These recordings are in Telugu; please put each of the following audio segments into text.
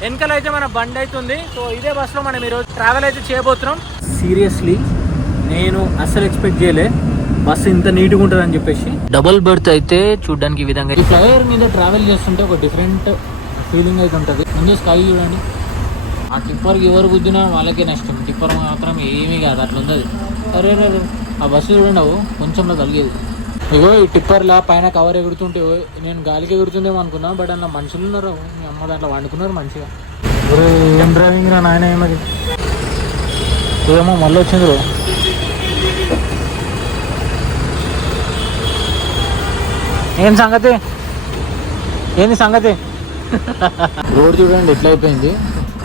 వెనకాల అయితే మన బండి అవుతుంది. సో ఇదే బస్సులో మనం ఈరోజు ట్రావెల్ అయితే చేయబోతున్నాం. సీరియస్లీ నేను అస్సలు ఎక్స్పెక్ట్ చేయలే బస్సు ఇంత నీట్గా ఉంటుంది అని చెప్పేసి. డబుల్ బెర్త్ అయితే చూడడానికి ఈ విధంగా. ఈ ఫ్లైఓవర్ మీద ట్రావెల్ చేస్తుంటే ఒక డిఫరెంట్ ఫీలింగ్ అయితే ఉంటుంది. ముందు స్కై చూడండి, ఆ టిప్పర్కి ఎవరు గుద్దినా వాళ్ళకే నష్టం, టిప్పర్ మాత్రం ఏమీ కాదు, అట్లా ఉంది. అరే ఆ బస్సు చూడండి, అవు కొంచెంలో తగ్గేది. ఇగో ఈ టిప్పర్లా పైన కవర్ ఎగురుతుంటే నేను గాలికి ఎగురుతుందేమో అనుకున్నా, బట్ అందులో మనుషులు ఉన్నారు. మీ అమ్మ దాంట్లో వండుకున్నారు మంచిగా. ఏం డ్రైవింగ్ రా నాయన, ఏమది ఏమో మళ్ళీ వచ్చింది. ఏం సంగతి, ఏంది సంగతి? రోడ్ చూడండి ఎట్లా అయిపోయింది,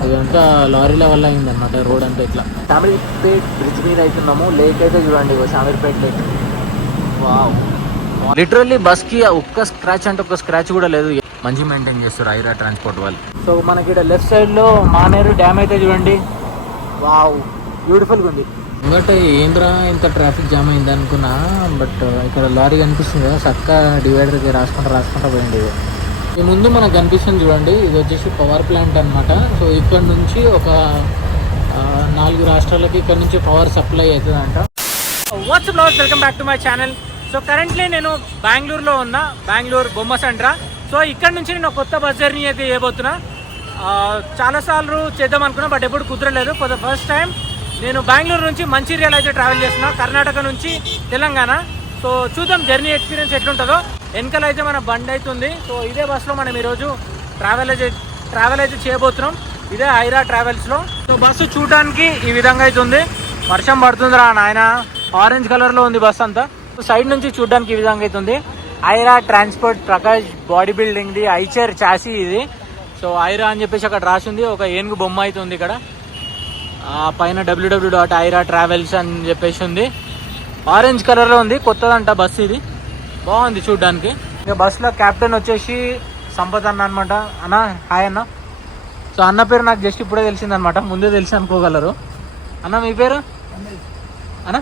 అదంతా లారీల వల్ల అయింది అనమాట. రోడ్ అంతా ఇట్లా షామీర్పేట్ బ్రిడ్జ్ మీద అవుతున్నాము. లేక్ అయితే చూడండి, Shamirpet lake. Wow, literally bus కి ఒక్క స్క్రాచ్ అంటే ఒక్క స్క్రాచ్ కూడా లేదు. మంచి మెయింటైన్ చేస్తారు ఐరా ట్రాన్స్పోర్ట్ వాళ్ళు. సో మనకి ఇక్కడ లెఫ్ట్ సైడ్ లో మానేరు డ్యామ్ అయితే చూడండి. వావ్, బ్యూటిఫుల్గా ఉంది. ఎందుకంటే ఏంద్రా ఇంత ట్రాఫిక్ జామ్ అయింది అనుకున్నా, బట్ ఇక్కడ లారీ కనిపిస్తుంది కదా, చక్కగా డివైడర్కి రాసుకుంటా పోయింది. ఈ ముందు మనకు కనిపిస్తుంది చూడండి, ఇది వచ్చేసి పవర్ ప్లాంట్ అనమాట. సో ఇక్కడ నుంచి ఒక 4 రాష్ట్రాలకి ఇక్కడ నుంచి పవర్ సప్లై అవుతుందంట. వాట్సాప్ లో welcome back to my channel. So currently నేను బెంగళూరులో ఉన్నా, బెంగళూరు బొమ్మ సెంట్రా. సో ఇక్కడ నుంచి నేను కొత్త బస్ జర్నీ అయితే చేయబోతున్నా. చాలాసార్లు చేద్దాం అనుకున్నా, బట్ ఎప్పుడు కుదరలేదు. ఫర్ ద ఫస్ట్ టైం నేను బెంగళూరు నుంచి మంచిర్యాల అయితే ట్రావెల్ చేస్తున్నా, కర్ణాటక నుంచి తెలంగాణ. సో చూద్దాం జర్నీ ఎక్స్పీరియన్స్ ఎట్లుంటుందో. వెనకాల అయితే మన బండి అవుతుంది. సో ఇదే బస్సులో మనం ఈరోజు ట్రావెల్ అయితే చేయబోతున్నాం, ఇదే ఐరా ట్రావెల్స్లో. సో బస్సు చూడడానికి ఈ విధంగా అయితే ఉంది. వర్షం పడుతుందిరా నాయన, ఆరెంజ్ కలర్లో ఉంది బస్ అంతా. సైడ్ నుంచి చూడడానికి ఈ విధంగా అయితే ఉంది. Aira transport Prakash body building the Eicher chassis ఇది. సో ఐరా అని చెప్పేసి అక్కడ రాసింది, ఒక ఏనుగు బొమ్మ అయితే ఉంది ఇక్కడ. పైన www.iratravels అని చెప్పేసి ఉంది. ఆరెంజ్ కలర్లో ఉంది, కొత్తదంట బస్సు ఇది, బాగుంది చూడడానికి. ఇక బస్సులో క్యాప్టెన్ వచ్చేసి సంపత్ అన్న అనమాట. అన్న హాయ్ అన్న. సో అన్న పేరు నాకు జస్ట్ ఇప్పుడే తెలిసిందనమాట, ముందే తెలిసి అనుకోగలరు. అన్న మీ పేరు? అన్న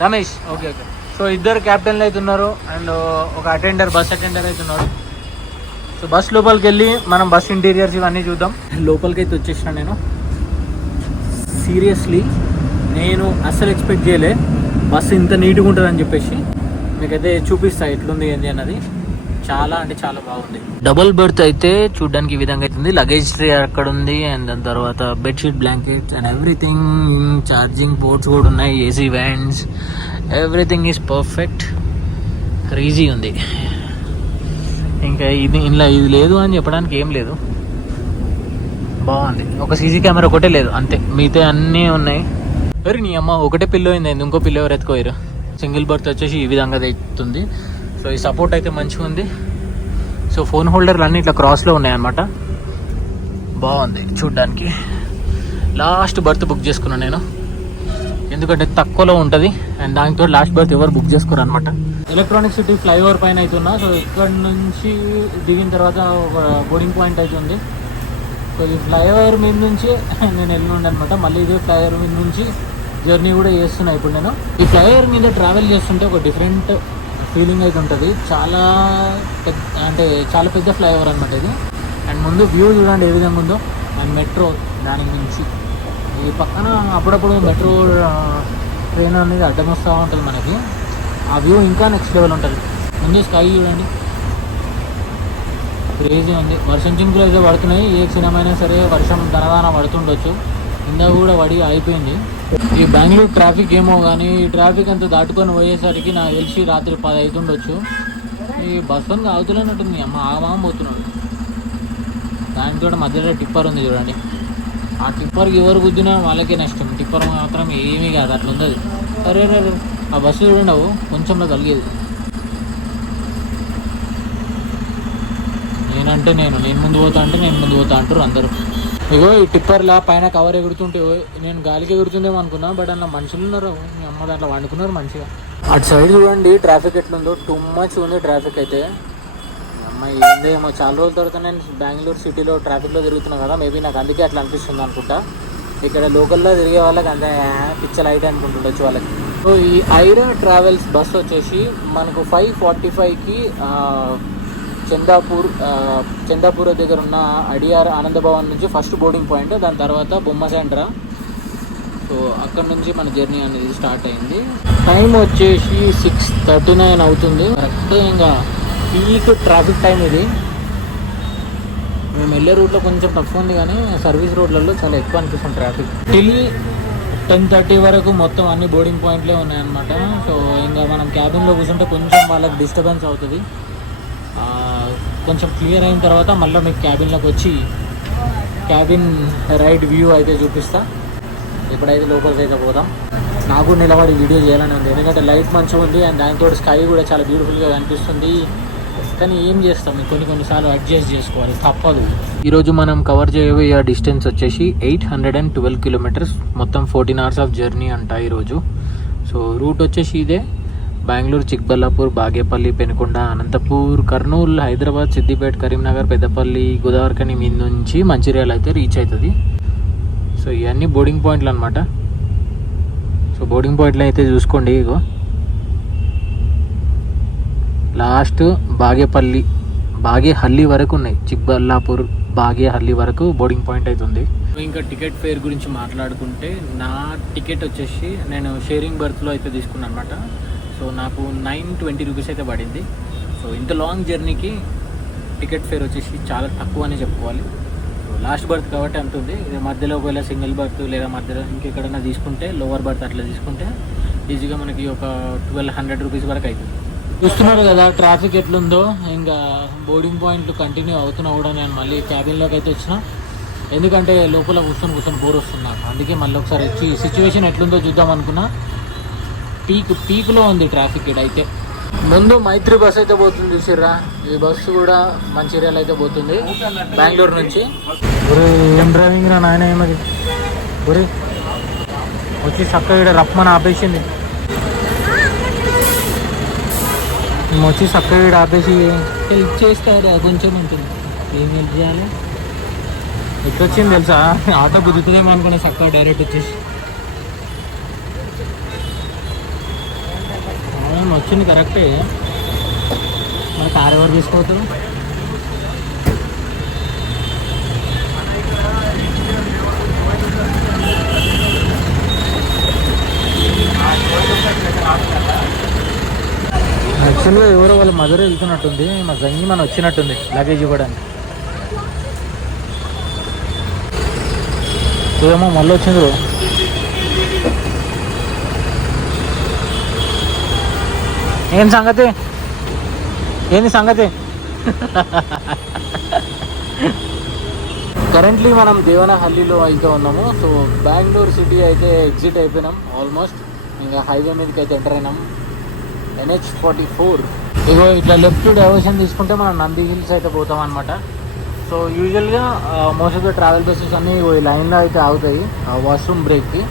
రమేష్. ఓకే. సో ఇద్దరు క్యాప్టెన్లు అయితే ఉన్నారు, అండ్ ఒక బస్ అటెండర్ అయితే ఉన్నారు. సో బస్ లోపలికి వెళ్ళి మనం బస్ ఇంటీరియర్స్ ఇవన్నీ చూద్దాం. లోపలికి అయితే వచ్చేసిన నేను. సీరియస్లీ నేను అస్సలు ఎక్స్పెక్ట్ చేయలే బస్సు ఇంత నీట్గా ఉంటుంది అని చెప్పేసి. మీకైతే చూపిస్తా ఎట్లుంది ఏంటి అన్నది. చాలా అంటే చాలా బాగుంది. డబుల్ బెర్త్ అయితే చూడడానికి ఈ విధంగా అవుతుంది. లగేజ్ ట్రే అక్కడ ఉంది, అండ్ దాని తర్వాత bedsheet, blankets and everything. Charging ports కూడా ఉన్నాయి, AC vans, everything is perfect. Crazy ఉంది. ఇంకా ఇలా ఇది లేదు అని చెప్పడానికి ఏం లేదు, బాగుంది. ఒక సీసీ కెమెరా ఒకటే లేదు అంతే, మిగతా అన్నీ ఉన్నాయి. మరి నీ అమ్మ ఒకటే పిల్లో అయింది, ఇంకో పిల్ల ఎవరు ఎత్తుకోరు. సింగిల్ బర్త్ వచ్చేసి ఈ విధంగా తెస్తుంది. సో ఈ సపోర్ట్ అయితే మంచిగా ఉంది. సో ఫోన్ హోల్డర్లు అన్నీ ఇట్లా క్రాస్లో ఉన్నాయన్నమాట, బాగుంది చూడ్డానికి. లాస్ట్ బర్త్ బుక్ చేసుకున్నాను నేను, ఎందుకంటే తక్కువలో ఉంటుంది, అండ్ దానితో లాస్ట్ బర్త్ ఎవరు బుక్ చేసుకోరు అనమాట. ఎలక్ట్రానిక్ సిటీ ఫ్లైఓవర్ పైన అవుతున్నా. సో ఇక్కడ నుంచి దిగిన తర్వాత ఒక బోర్డింగ్ పాయింట్ అయితే ఉంది. సో ఈ ఫ్లైఓవర్ మీద నుంచి నేను వెళ్ళిండే అనమాట. మళ్ళీ ఇదే ఫ్లైఓవర్ మీద నుంచి జర్నీ కూడా చేస్తున్నా ఇప్పుడు నేను. ఈ ఫ్లైఓవర్ మీద ట్రావెల్ చేస్తుంటే ఒక డిఫరెంట్ ఫీలింగ్ అయితే ఉంటుంది. చాలా పెద్ద ఫ్లైఓవర్ అనమాట ఇది. అండ్ ముందు వ్యూ చూడండి ఏ విధంగా ఉందో. అండ్ మెట్రో దాని నుంచి ఈ పక్కన అప్పుడప్పుడు మెట్రో ట్రైన్ అనేది అడ్డం వస్తూ ఉంటుంది మనకి. ఆ వ్యూ ఇంకా నెక్స్ట్ లెవెల్ ఉంటుంది. ముందు స్కై చూడండి, క్రేజీ ఉంది. వర్షం చింకులు అయితే పడుతున్నాయి. ఏ క్షణమైనా సరే వర్షం ధనదాన పడుతుండొచ్చు. ఇందా కూడా పడి అయిపోయింది. ఈ బెంగళూరు ట్రాఫిక్ ఏమో కానీ ఈ ట్రాఫిక్ అంతా దాటుకొని పోయేసరికి నాకు తెలిసి రాత్రి 10 అవుతుండొచ్చు. ఈ బస్ పని ఆగుతున్నట్టుంది, అమ్మ ఆగమాగం పోతున్నాడు. దానికి కూడా మధ్యలో టిప్పర్ ఉంది చూడండి, ఆ టిప్పర్కి ఎవరు గుద్దినా వాళ్ళకే నష్టం, టిప్పర్ మాత్రం ఏమీ కాదు, అట్లా ఉంది. సరే ఆ బస్సు చూడండి, అవు కొంచెంలో తగ్గేది. నేను ముందు పోతా అంటారు అందరూ. ఇగో ఈ టిప్పర్లా పైన కవర్ ఎగురుతుంటే నేను గాలికి ఎగురుతుందేమో అనుకున్నా, బట్ అందులో మనుషులు ఉన్నారు. మీ అమ్మ దాంట్లో వండుకున్నారు మంచిగా. అటు సైడ్ చూడండి ట్రాఫిక్ ఎట్లుందో, టూ మచ్ ఉంది ట్రాఫిక్ అయితే. అమ్మాయి ఏందేమో చాలా రోజుల తర్వాత నేను బెంగళూరు సిటీలో ట్రాఫిక్లో తిరుగుతున్నా కదా, మేబీ నాకు అందుకే అట్లా అనిపిస్తుంది అనుకుంటా. ఇక్కడ లోకల్లో తిరిగే వాళ్ళకి అంత పిచ్చ లైట్ అనుకుంటుండొచ్చు వాళ్ళకి. సో ఈ ఐరా ట్రావెల్స్ బస్ వచ్చేసి మనకు 5:45కి చందాపూర్ దగ్గర ఉన్న అడియార్ ఆనంద భవన్ నుంచి ఫస్ట్ బోర్డింగ్ పాయింట్, దాని తర్వాత బొమ్మసాండ్రా. సో అక్కడ నుంచి మన జర్నీ అనేది స్టార్ట్ అయింది. టైం వచ్చేసి 6:39 అవుతుంది. కరెక్ట్ ఇంకా పీక్ ట్రాఫిక్ టైం ఇది. మేము వెళ్ళే రూట్లో కొంచెం తక్కువ ఉంది, కానీ సర్వీస్ రోడ్లలో చాలా ఎక్కువ అనిపిస్తుంది ట్రాఫిక్. టిల్ 10:30 వరకు మొత్తం అన్ని బోర్డింగ్ పాయింట్లే ఉన్నాయన్నమాట. సో ఇంకా మనం క్యాబిన్లో కూర్చుంటే కొంచెం వాళ్ళకి డిస్టర్బెన్స్ అవుతుంది. కొంచెం క్లియర్ అయిన తర్వాత మళ్ళీ మీకు క్యాబిన్లోకి వచ్చి క్యాబిన్ రైడ్ వ్యూ అయితే చూపిస్తా. ఎప్పుడైతే లోపలికి అయితే పోదాం. నాకు నిలబడి వీడియో చేయాలని ఉంది, ఎందుకంటే లైట్ మంచిగా ఉంది అండ్ దాంతో స్కై కూడా చాలా బ్యూటిఫుల్గా కనిపిస్తుంది. కానీ ఏం చేస్తాం, కొన్నిసార్లు అడ్జస్ట్ చేసుకోవాలి, తప్పదు. ఈరోజు మనం కవర్ చేయబోయే డిస్టెన్స్ వచ్చేసి 812 కిలోమీటర్స్, మొత్తం 14 hours ఆఫ్ జర్నీ అంట ఈరోజు. సో రూట్ వచ్చేసి ఇదే: బెంగళూరు, చిక్బల్లాపూర్, బాగేపల్లి, పెనుకొండ, అనంతపూర్, కర్నూలు, హైదరాబాద్, సిద్దిపేట, కరీంనగర్, పెద్దపల్లి, గోదావరిఖని మీద నుంచి మంచిర్యాల అయితే రీచ్ అవుతుంది. సో ఇవన్నీ బోర్డింగ్ పాయింట్లు అనమాట. సో బోర్డింగ్ పాయింట్లు అయితే చూసుకోండి. ఇగో లాస్ట్ బాగేహల్లి వరకు ఉన్నాయి. చిక్బల్లాపూర్, బాగేహల్లి వరకు బోర్డింగ్ పాయింట్ అవుతుంది. ఇంకా టికెట్ ఫేర్ గురించి మాట్లాడుకుంటే, నా టికెట్ వచ్చేసి నేను షేరింగ్ బర్త్లో అయితే తీసుకున్నాను అనమాట. సో నాకు 920 రూపీస్ అయితే పడింది. సో ఇంత లాంగ్ జర్నీకి టికెట్ ఫేర్ వచ్చేసి చాలా తక్కువ అని చెప్పుకోవాలి. లాస్ట్ బర్త్ కాబట్టి అంత ఉంది. ఇది మధ్యలో ఒకవేళ సింగిల్ బర్త్ లేదా మధ్యలో ఇంకెక్కడైనా తీసుకుంటే, లోవర్ బర్త్ అట్లా తీసుకుంటే ఈజీగా మనకి ఒక 1200 రూపీస్ వరకు అవుతుంది. చూస్తున్నారు కదా ట్రాఫిక్ ఎట్లుందో. ఇంకా బోర్డింగ్ పాయింట్లు కంటిన్యూ అవుతున్నా కూడా నేను మళ్ళీ క్యాబిన్లోకి అయితే వచ్చిన, ఎందుకంటే లోపల కూర్చొని బోర్ వస్తుంది నాకు. అందుకే మళ్ళీ ఒకసారి వచ్చి సిచ్యువేషన్ ఎట్లుందో చూద్దాం అనుకున్నా. పీక్లో ఉంది ట్రాఫిక్ ఇడైతే. ముందు మైత్రి బస్ అయితే పోతుంది, చూసిర్రా? ఈ బస్సు కూడా మంచిర్యాల అయితే పోతుంది బెంగళూరు నుంచి. ఏం డ్రైవింగ్ రా నాయన, ఏమది ఒరే వచ్చి చక్కగా ఇక్కడ రప్పమని ఆపేసింది. వచ్చి చక్కగా ఇక్కడ ఆపేసి హెల్ప్ చేస్తారు, కొంచెం ఉంటుంది. ఏం హెల్ప్ చేయాలి? ఎక్కడొచ్చింది తెలుసా? ఆటో గుర్తుదేమో అనుకున్నా, చక్కగా డైరెక్ట్ వచ్చేసి వచ్చింది. కరెక్టే, మరి కార్ ఎవరు తీసుకోవద్దు? యాక్చువల్గా ఎవరో వాళ్ళ మదర్ వెళ్తున్నట్టుంది, మా జంగి మన వచ్చినట్టుంది లగేజ్ ఇవ్వడానికి. ఏమో మళ్ళీ వచ్చింది. ఏంది సంగతి? కరెంట్లీ మనం దేవనహల్లిలో అయితే ఉన్నాము. సో బెంగళూరు సిటీ అయితే ఎగ్జిట్ అయిపోయినాం ఆల్మోస్ట్. ఇంకా హైవే మీదకి అయితే ఎంటర్ అయినాం, NH44. ఇగో ఇట్లా లెఫ్ట్ డైవర్షన్ తీసుకుంటే మనం నంది హిల్స్ అయితే పోతాం అనమాట. సో యూజువల్గా most of the travel buses అన్నీ ఈ లైన్లో అయితే ఆగుతాయి వాష్రూమ్ బ్రేక్కి.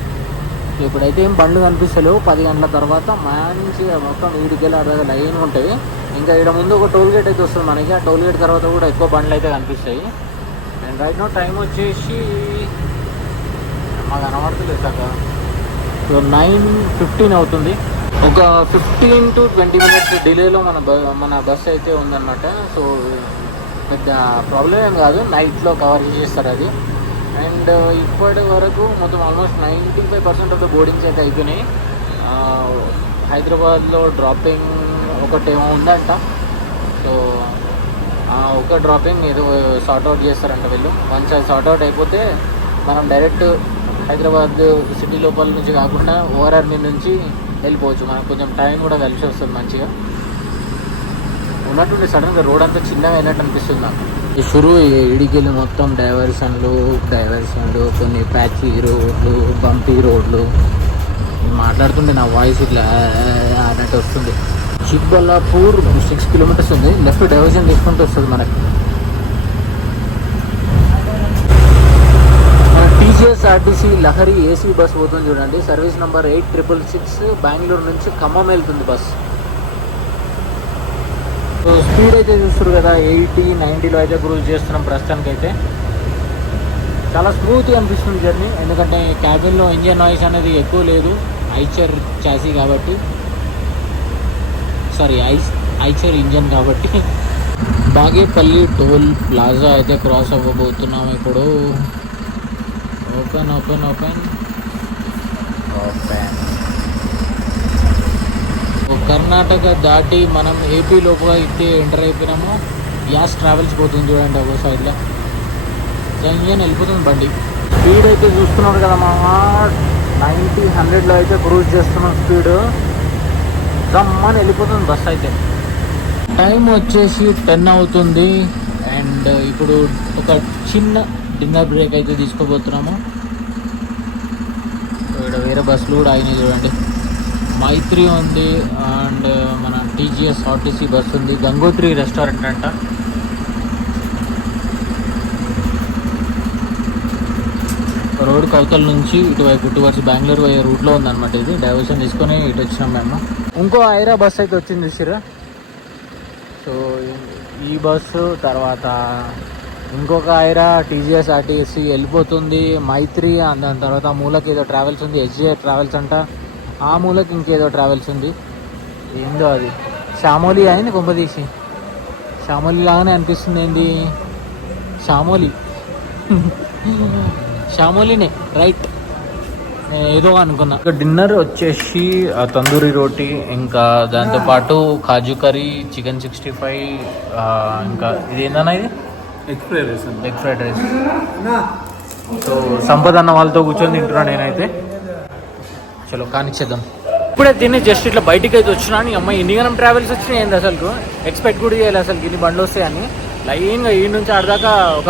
ఇప్పుడైతే ఏం బండ్లు కనిపిస్తలేవు. 10 గంటల తర్వాత మంచిగా మొత్తం 7 లైన్ ఉంటాయి. ఇంకా ఇక్కడ ముందు ఒక టోల్ గేట్ అయితే వస్తుంది మనకి. ఆ టోల్ గేట్ తర్వాత కూడా ఎక్కువ బండ్లు అయితే కనిపిస్తాయి. అండ్ రైట్ నో టైం వచ్చేసి మాకు కనబడుతుంది సార్. సో 9:15 అవుతుంది. ఒక 15 to 20 minutes డిలేలో మన బస్ అయితే ఉందన్నమాట. సో పెద్ద ప్రాబ్లం ఏం కాదు, నైట్లో కవర్ చేస్తారు అది. అండ్ ఇప్పటి వరకు మొత్తం ఆల్మోస్ట్ 95% ఆఫ్ ద బోర్డింగ్స్ అయితే అయిపోయినాయి. హైదరాబాద్లో డ్రాపింగ్ ఒకటేమో ఉందంట. సో ఒక డ్రాపింగ్ ఏదో సార్ట్అవుట్ చేస్తారంట వీళ్ళు. వన్స్ అది సార్ట్అవుట్ అయిపోతే మనం డైరెక్ట్ హైదరాబాద్ సిటీ లోపల నుంచి కాకుండా ఓఆర్ఆర్ మీద నుంచి వెళ్ళిపోవచ్చు. మనకు కొంచెం టైం కూడా కలిసి వస్తుంది మంచిగా. ఉన్నట్టుండి సడన్గా రోడ్ అంతా చిన్నగా అయినట్టు అనిపిస్తుంది నాకు. షురు ఇడికెళ్ళి మొత్తం డైవర్షన్లు, కొన్ని ప్యాచీ రోడ్లు, బంపీ రోడ్లు. మాట్లాడుతుంటే నా వాయిస్ ఇట్లా అన్నట్టు వస్తుంది. చిక్బల్లాపూర్ 6 kilometers ఉంది. లెఫ్ట్ డైవర్షన్ తీసుకుంటూ వస్తుంది మనకి. TGSRTC లహరి AC బస్ పోతుంది చూడండి. సర్వీస్ నెంబర్ 8666, బెంగళూరు నుంచి ఖమ్మం వెళ్తుంది బస్. సో స్పీడ్ అయితే చూస్తారు కదా, 80-90లో అయితే క్రూజ్ చేస్తున్నాం ప్రస్తుతానికి. అయితే చాలా స్మూత్గా అనిపిస్తుంది జర్నీ, ఎందుకంటే క్యాబిన్లో ఇంజన్ నాయిస్ అనేది ఎక్కువ లేదు. ఐచర్ చాసీ కాబట్టి, ఐచర్ ఇంజన్ కాబట్టి బాగేపల్లి టోల్ ప్లాజా అయితే క్రాస్ అవ్వబోతున్నాం ఇప్పుడు. Open open open open. Karnataka దాటి మనం ఏపీ లోపల అయితే ఎంటర్ అయిపోయినాము. యాస్ ట్రావెల్స్ పోతుంది చూడండి ఒక సైడ్లో. జంగియన్ వెళ్ళిపోతుంది బండి. స్పీడ్ అయితే చూస్తున్నారు కదా మా 90-100లో అయితే క్రూజ్ చేస్తున్నాం స్పీడ్. రమ్మని వెళ్ళిపోతుంది బస్ అయితే. టైం వచ్చేసి 10 అవుతుంది. అండ్ ఇప్పుడు ఒక చిన్న డిన్నర్ బ్రేక్ అయితే తీసుకోబోతున్నాము. ఇక్కడ వేరే బస్సులు కూడా అయినాయి చూడండి. మైత్రి ఉంది అండ్ మన టీజీఎస్ ఆర్టీసీ బస్ ఉంది. గంగోత్రి రెస్టారెంట్ అంట. రోడ్ కౌతల నుంచి ఇటువైపు టువర్డ్స్ బెంగళూరు పోయే రూట్లో ఉందన్నమాట. ఇది డైవర్షన్ తీసుకొని ఇటు వచ్చినాం మేము. ఇంకో ఐరా బస్ అయితే వచ్చింది చూసిరా. సో ఈ బస్సు తర్వాత ఇంకొక ఐరా టీజీఎస్ ఆర్టీసీ వెళ్ళిపోతుంది. మైత్రి దాని తర్వాత ఆ మూలకి ఏదో ట్రావెల్స్ ఉంది, ఎస్జే ట్రావెల్స్ అంట. ఆ మూలకి ఇంకేదో ట్రావెల్స్ ఉంది. ఏందో అది షామోలి అయింది కొంపదీసి. షామోలి లాగానే అనిపిస్తుంది. ఏంటి షామోలి షామోలినే రైట్. నేను ఏదో అనుకున్నా. డిన్నర్ వచ్చేసి తందూరి రోటీ, ఇంకా దాంతోపాటు కాజు కర్రీ, చికెన్ 65, ఇంకా ఇది ఏందన్నా ఇది ఎగ్ ఫ్రైడ్ రైస్. సో సంపద అన్న వాళ్ళతో కూర్చొని తింటున్నాను నేనైతే. చలో కానిచ్చేద్దాం. ఇప్పుడే తిని జస్ట్ ఇట్లా బయటికి అయితే వచ్చినా. నీ అమ్మాయి ఇన్నిగనం ట్రావెల్స్ వచ్చినాయి ఏంది అసలు. ఎక్స్పెక్ట్ కూడా చేయాలి అసలు ఇన్ని బండ్లు వస్తాయని. లైన్గా ఈ నుంచి ఆడదాకా ఒక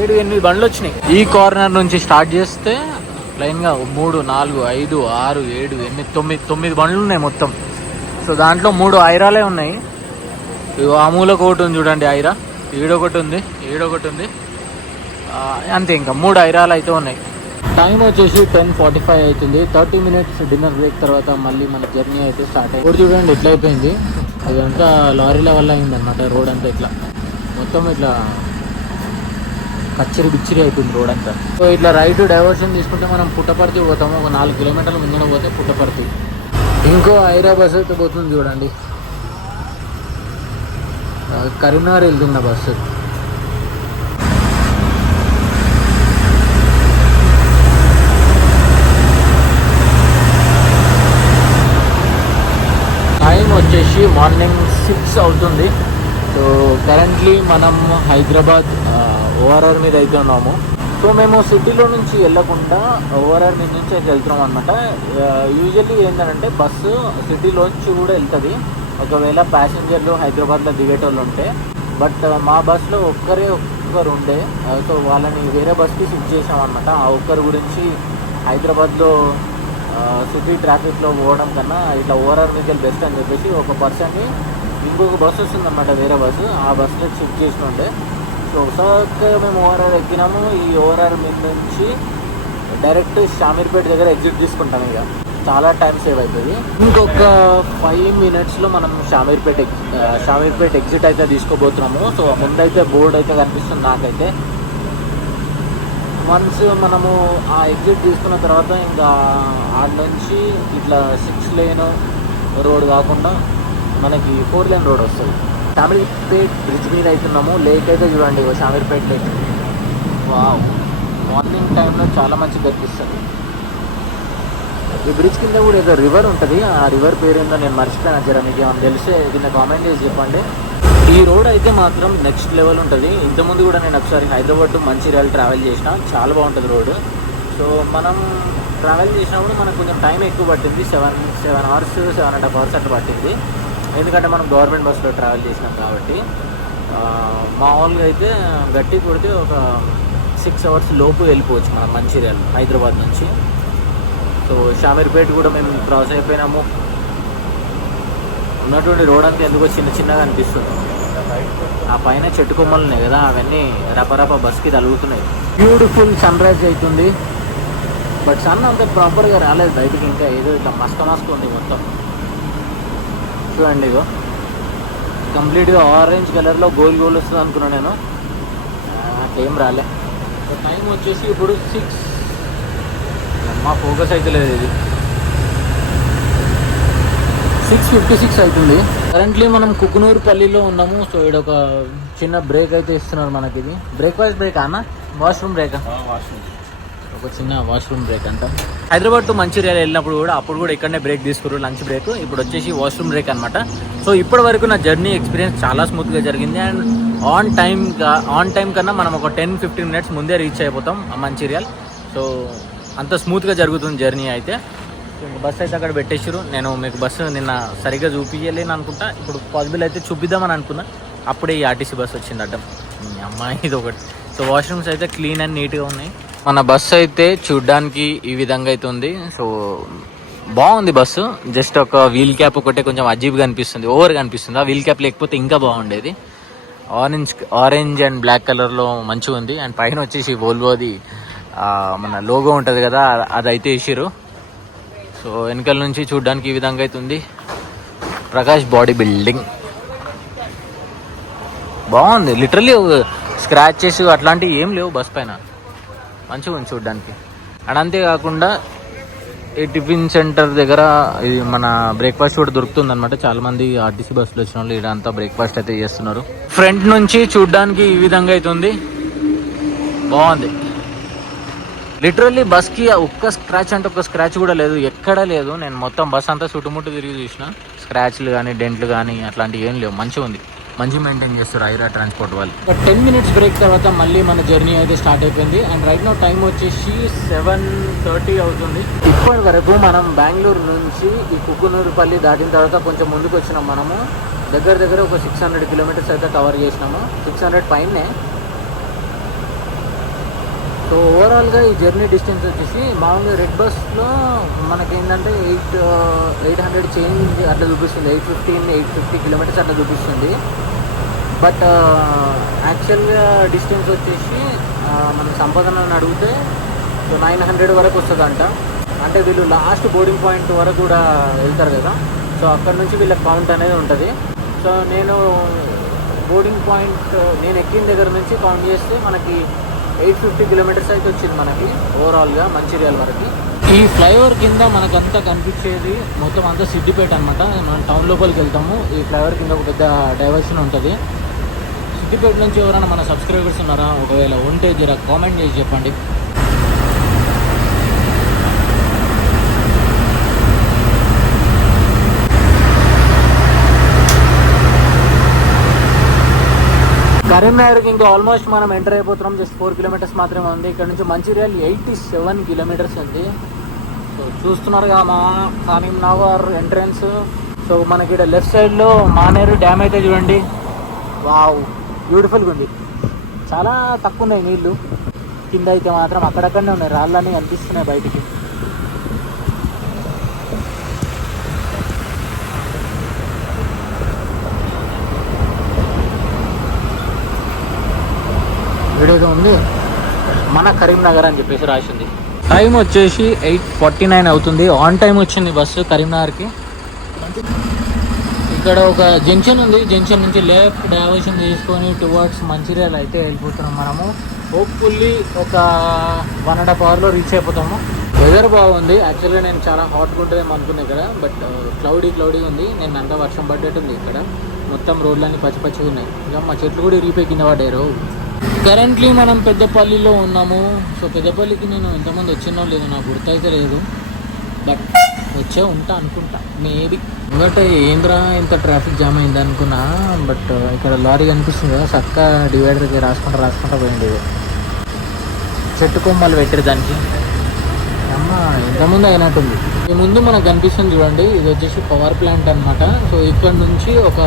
7-8 బండ్లు వచ్చినాయి. ఈ కార్నర్ నుంచి స్టార్ట్ చేస్తే లైన్గా 3, 4, 5, 6, 7, 8, 9 బండ్లు ఉన్నాయి మొత్తం. సో దాంట్లో 3 ఐరాలే ఉన్నాయి. ఆ మూలకు ఒకటి ఉంది చూడండి ఐరా, ఈడొకటి ఉంది, ఈడొకటి ఉంది, అంతే. ఇంకా 3 ఐరాలు అయితే ఉన్నాయి. టైం వచ్చేసి 10:45 అవుతుంది. 30 minutes డిన్నర్ బ్రేక్ తర్వాత మళ్ళీ మన జర్నీ అయితే స్టార్ట్ అయ్యింది. రోడ్ చూడండి ఎట్లా అయిపోయింది. అదంతా లారీల వల్ల అయిందనమాట. రోడ్ అంతా ఇట్లా మొత్తం ఇట్లా కచ్చరి బిచ్చిరి అయిపోయింది రోడ్ అంతా. సో ఇట్లా రైట్ డైవర్షన్ తీసుకుంటే మనం పుట్టపర్తి పోతాము. ఒక 4 కిలోమీటర్ల ముందున పోతే పుట్టపర్తి. ఇంకో ఐరా బస్సు అయితే పోతుంది చూడండి. కరీంనగర్ వెళ్తున్న బస్సు. టైం వచ్చేసి మార్నింగ్ 6 అవుతుంది. సో కరెంట్లీ మనం హైదరాబాద్ ఓఆర్ఆర్ మీద అయితే ఉన్నాము. సో మేము సిటీలో నుంచి వెళ్ళకుండా ఓఆర్ఆర్ మీద నుంచి అయితే వెళ్తున్నాం అనమాట. యూజువల్లీ ఏంటంటే బస్సు సిటీలోంచి కూడా వెళ్తుంది ఒకవేళ ప్యాసింజర్లు హైదరాబాద్లో దిగేటోళ్ళు ఉంటే. బట్ మా బస్సులో ఒక్కరు ఉండే. సో వాళ్ళని వేరే బస్కి షిఫ్ట్ చేసామన్నమాట. ఆ ఒక్కరి గురించి హైదరాబాద్లో సిటీ ట్రాఫిక్లో పోవడం కన్నా ఇట్లా ఓఆర్ఆర్ మీద బెస్ట్ అని చెప్పేసి ఒక పర్సన్ని ఇంకొక బస్సు వస్తుందన్నమాట, వేరే బస్సు. ఆ బస్సులో షిఫ్ట్ చేసినుండే. సో ఒకసారి మేము ఓఆర్ఆర్ ఎక్కినాము. ఈ ఓఆర్ఆర్ మీద నుంచి డైరెక్ట్ షామీర్పేట దగ్గర ఎగ్జిట్ తీసుకుంటాం. ఇక చాలా టైం సేవ్ అవుతుంది. ఇంకొక 5 minutesలో మనం షామీర్పేట ఎగ్జిట్ అయితే తీసుకోబోతున్నాము. సో ముందైతే బోర్డు అయితే కనిపిస్తుంది నాకైతే. వన్స్ మనము ఆ ఎగ్జిట్ తీసుకున్న తర్వాత ఇంకా ఆడ నుంచి ఇట్లా 6 lane రోడ్ కాకుండా మనకి 4 lane రోడ్ వస్తుంది. షామీర్పేట్ బ్రిడ్జ్ మీద అవుతున్నాము. లేక్ అయితే చూడండి, షామీర్పేట్ లేక్. వావ్, మార్నింగ్ టైంలో చాలా మంచిగా కనిపిస్తుంది. ఈ బ్రిడ్జ్ కింద కూడా ఏదో రివర్ ఉంటుంది. ఆ రివర్ పేరు ఏందో నేను మర్చిపోయాను. జర మీకు ఏమైనా తెలిస్తే దీన్ని కామెంట్ చేసి చెప్పండి. ఈ రోడ్ అయితే మాత్రం నెక్స్ట్ లెవెల్ ఉంటుంది. ఇంతకుముందు కూడా నేను ఒకసారి హైదరాబాద్ టు మంచిర్యాల ట్రావెల్ చేసిన. చాలా బాగుంటుంది రోడ్. సో మనం ట్రావెల్ చేసినప్పుడు మనకు కొంచెం టైం ఎక్కువ పట్టింది. 7 hours 7.5 hours అట్లా పట్టింది. ఎందుకంటే మనం గవర్నమెంట్ బస్సులో ట్రావెల్ చేసినాం కాబట్టి. మామూలుగా అయితే గట్టి కొడితే ఒక 6 hours లోపు వెళ్ళిపోవచ్చు మనం మంచిర్యాల హైదరాబాద్ నుంచి. సో షామీర్పేట కూడా మేము క్రాస్ అయిపోయినాము. ఉన్నటువంటి రోడ్ అంతా ఎందుకో చిన్నగా అనిపిస్తుంది. ఆ పైన చెట్టు కొమ్మలు ఉన్నాయి కదా, అవన్నీ రపరప బస్కి తలుగుతున్నాయి. బ్యూటిఫుల్ సన్ రైజ్ అవుతుంది. బట్ సన్ అంత ప్రాపర్గా రాలేదు బయటికి. ఇంకా ఏదో ఇట్లా మస్క ఉంది మొత్తం. చూడండి, ఇగో కంప్లీట్గా ఆరెంజ్ కలర్లో గోల్ వస్తుంది అనుకున్నాను నేను. నాకేం రాలే. టైం వచ్చేసి ఇప్పుడు 6. మా ఫోకస్ అయితే లేదు ఇది. 6:56 అవుతుంది. కరెంట్లీ మనం కుకునూరుపల్లిలో ఉన్నాము. సో ఇక్కడ ఒక చిన్న బ్రేక్ అయితే ఇస్తున్నారు మనకి. ఇది బ్రేక్ఫాస్ట్ బ్రేక్ అన్న, వాష్రూమ్ బ్రేక్, ఒక చిన్న వాష్రూమ్ బ్రేక్ అంట. హైదరాబాద్ టు మంచిర్యాల వెళ్ళినప్పుడు కూడా అప్పుడు కూడా ఇక్కడనే బ్రేక్ తీసుకున్నారు, లంచ్ బ్రేక్. ఇప్పుడు వచ్చేసి వాష్రూమ్ బ్రేక్ అనమాట. సో ఇప్పటి వరకు నా జర్నీ ఎక్స్పీరియన్స్ చాలా స్మూత్గా జరిగింది. అండ్ ఆన్ టైం కన్నా మనం ఒక 10-15 మినిట్స్ ముందే రీచ్ అయిపోతాం మంచిర్యాల్. సో అంత స్మూత్గా జరుగుతుంది జర్నీ అయితే. బస్సు అయితే అక్కడ పెట్టేసారు. నేను మీకు బస్సు నిన్న సరిగ్గా చూపించలేను అనుకుంటా, ఇప్పుడు పాసిబుల్ అయితే చూపిద్దామని అనుకున్నా. అప్పుడే ఈ ఆర్టీసీ బస్సు వచ్చింది అడ్డం. అమ్మాయి ఇది ఒకటి. సో వాష్రూమ్స్ అయితే క్లీన్ అండ్ నీట్గా ఉన్నాయి. మన బస్సు అయితే చూడ్డానికి ఈ విధంగా అయితే ఉంది. సో బాగుంది బస్సు. జస్ట్ ఒక వీల్ క్యాప్ ఒకటే కొంచెం అజీబ్గా అనిపిస్తుంది, ఓవర్గా అనిపిస్తుంది. ఆ వీల్ క్యాప్ లేకపోతే ఇంకా బాగుండేది. ఆరెంజ్ అండ్ బ్లాక్ కలర్లో మంచిగా ఉంది. అండ్ పైన వచ్చేసి వోల్వోది మన లోగో ఉంటుంది కదా, అదైతే వేసారు. సో వెనకాల నుంచి చూడ్డానికి ఈ విధంగా అయితే ఉంది. ప్రకాష్ బాడీ బిల్డింగ్ బాగుంది. లిటరల్లీ స్క్రాచెస్ అట్లాంటివి ఏం లేవు బస్ పైన, మంచిగా ఉంది చూడ్డానికి. అండ్ అంతేకాకుండా ఈ టిఫిన్ సెంటర్ దగ్గర ఇది మన బ్రేక్ఫాస్ట్ కూడా దొరుకుతుంది అనమాట. చాలా మంది ఆర్టీసీ బస్సులో వచ్చిన వాళ్ళు ఇదంతా బ్రేక్ఫాస్ట్ అయితే చేస్తున్నారు. ఫ్రంట్ నుంచి చూడ్డానికి ఈ విధంగా అయితే ఉంది, బాగుంది. లిటరల్లీ బస్కి ఒక్క స్క్రాచ్ అంటే ఒక్క స్క్రాచ్ కూడా లేదు, ఎక్కడా లేదు. నేను మొత్తం బస్ అంతా చుట్టుముట్టు తిరిగి చూసిన, స్క్రాచ్లు కానీ డెంట్లు కానీ అట్లాంటివి ఏం లేవు. మంచిగా ఉంది, మంచిగా మెయింటైన్ చేస్తారు ఐరా ట్రాన్స్పోర్ట్ వాళ్ళు. 10 మినిట్స్ బ్రేక్ తర్వాత మళ్ళీ మన జర్నీ అయితే స్టార్ట్ అయిపోయింది. అండ్ రైట్ నౌ టైం వచ్చేసి 7:30 అవుతుంది. ఇప్పటి వరకు మనం బెంగళూరు నుంచి ఈ కుకునూరుపల్లి దాటిన తర్వాత కొంచెం ముందుకు వచ్చినాం. మనము దగ్గర ఒక 600 కిలోమీటర్స్ అయితే కవర్ చేసినాము, 600 పైనే. సో ఓవరాల్గా ఈ జర్నీ డిస్టెన్స్ వచ్చేసి మామూలుగా రెడ్ బస్లో మనకి ఏంటంటే 800 చేంజ్ అట్లా చూపిస్తుంది, 850 కిలోమీటర్స్ అట్లా చూపిస్తుంది. బట్ యాక్చువల్గా డిస్టెన్స్ వచ్చేసి మన సంపాదనని అడిగితే 900 వరకు వస్తుందంట. అంటే వీళ్ళు లాస్ట్ బోర్డింగ్ పాయింట్ వరకు కూడా వెళ్తారు కదా, సో అక్కడ నుంచి వీళ్ళ కౌంట్ అనేది ఉంటుంది. సో నేను బోర్డింగ్ పాయింట్ నేను ఎక్కిన దగ్గర నుంచి కౌంట్ చేస్తే మనకి 850 కిలోమీటర్స్ అయితే వచ్చింది మనకి ఓవరాల్గా మంచిర్యాల వరకు. ఈ ఫ్లైఓవర్ కింద మనకంతా కనిపించేది మొత్తం అంతా సిద్దిపేట అనమాట. మనం టౌన్ లోపలికి వెళ్తాము. ఈ ఫ్లైఓవర్ కింద ఒక పెద్ద డైవర్షన్ ఉంటుంది. సిద్దిపేట నుంచి ఎవరైనా మన సబ్స్క్రైబర్స్ ఉన్నారా, ఒకవేళ ఉంటే జర కామెంట్ చేసి చెప్పండి. కరీంనగర్కి ఇంకా ఆల్మోస్ట్ మనం ఎంటర్ అయిపోతున్నాం. జస్ట్ 4 కిలోమీటర్స్ మాత్రమే ఉంది. ఇక్కడ నుంచి మంచిర్యాల 87 కిలోమీటర్స్ ఉంది. సో చూస్తున్నారుగా మా కరీంనగర్ ఎంట్రన్స్. సో మనకి ఇక్కడ లెఫ్ట్ సైడ్లో మానేరు డ్యామ్ అయితే చూడండి, వావ్ బ్యూటిఫుల్గా ఉంది. చాలా తక్కువ ఉన్నాయి నీళ్ళు, కింద అయితే మాత్రం అక్కడక్కడనే ఉన్నాయి, రాళ్ళన్నీ కనిపిస్తున్నాయి బయటికి. వీడియోగా ఉంది మన కరీంనగర్ అని చెప్పేసి రాసింది. టైం వచ్చేసి 8:49 అవుతుంది. ఆన్ టైం వచ్చింది బస్సు కరీంనగర్కి. ఇక్కడ ఒక జంక్షన్ ఉంది, జంక్షన్ నుంచి లెఫ్ట్ డైవర్షన్ తీసుకొని టువర్డ్స్ మంచిర్యాల అయితే వెళ్ళిపోతున్నాం మనము. హోప్ఫుల్లీ ఒక 1.5 అవర్లో రీచ్ అయిపోతాము. వెదర్ బాగుంది. యాక్చువల్గా నేను చాలా హాట్గా ఉంటుందేమో అనుకున్నాను ఇక్కడ, బట్ క్లౌడీ ఉంది. నేను అంతా వర్షం పడ్డట్టుంది. ఇక్కడ మొత్తం రోడ్లన్నీ పచ్చిగా ఉన్నాయి. ఇక మా చెట్లు కూడా ఇరిగిపోయి కింద పడ్డారు. కరెంట్లీ మనం పెద్దపల్లిలో ఉన్నాము. సో పెద్దపల్లికి నేను ఇంతకుముందు వచ్చినో లేదో నాకు గుర్తయితే లేదు, బట్ వచ్చే ఉంటా అనుకుంటా మేబీ. ఎందుకంటే ఏంద్రా ఇంత ట్రాఫిక్ జామ్ అయింది అనుకున్నా, బట్ ఇక్కడ లారీ కనిపిస్తుంది కదా, చక్క డివైడర్కి రాసుకుంటా పోయింది. చెట్టు కొమ్మలు పెట్టారు దానికి. అమ్మ ఇంతకుముందు అయినట్టుంది. ఈ ముందు మనకు కనిపిస్తుంది చూడండి, ఇది వచ్చేసి పవర్ ప్లాంట్ అనమాట. సో ఇక్కడ నుంచి ఒక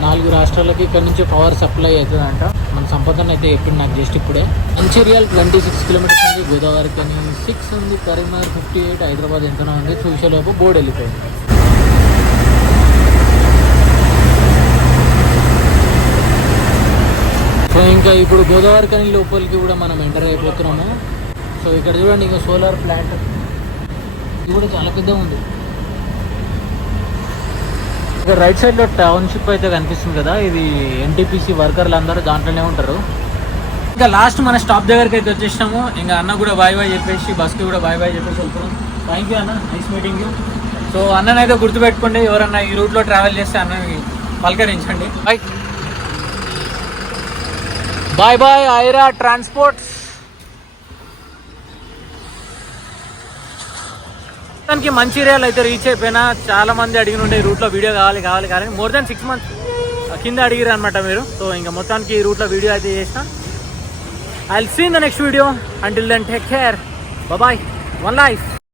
4 రాష్ట్రాలకి ఇక్కడ నుంచి పవర్ సప్లై అవుతుందంట. మన సంపాదన అయితే ఎప్పుడు నాకు జస్ట్ ఇప్పుడే. మంచిర్యాల్ 26 కిలోమీటర్స్ ఉంది, గోదావరి కానీ 6 ఉంది, కరీంనగర్ 58, హైదరాబాద్ ఎంతనో ఉంది. చూసేలోపు బోర్డు వెళ్ళిపోయింది. సో ఇంకా ఇప్పుడు గోదావరి కానీ లోపలికి కూడా మనం ఎంటర్ అయిపోతున్నాము. సో ఇక్కడ చూడండి, ఇంకా సోలార్ ప్లాంట్ ఇది కూడా చాలా పెద్దగా ఉంది. ఇక్కడ రైట్ సైడ్లో టౌన్షిప్ అయితే కనిపిస్తుంది కదా, ఇది ఎన్టీపీసీ వర్కర్లు అందరూ దాంట్లోనే ఉంటారు. ఇంకా లాస్ట్ మన స్టాప్ దగ్గరికి అయితే వచ్చేసినాము. ఇంకా అన్న కూడా బాయ్ చెప్పేసి బస్కి కూడా బాయ్ చెప్పేసి వెళ్తున్నాం. థ్యాంక్ యూ అన్న, నైస్ మీటింగ్ యూ. సో అన్ననైతే గుర్తుపెట్టుకోండి, ఎవరన్నా ఈ రూట్లో ట్రావెల్ చేస్తే అన్నని పలకరించండి. Bye bye bye Aira transports. దానికి మంచిర్యాల అయితే రీచ్ అయిపోయినా. చాలా మంది అడిగిన ఉండే ఈ రూట్లో వీడియో కావాలి మోర్ దాన్ 6 months కింద అడిగిరు అనమాట మీరు. సో ఇంకా మొత్తానికి ఈ రూట్లో వీడియో అయితే చేసిన. I will see in the next video. Until then take care, bye, one life.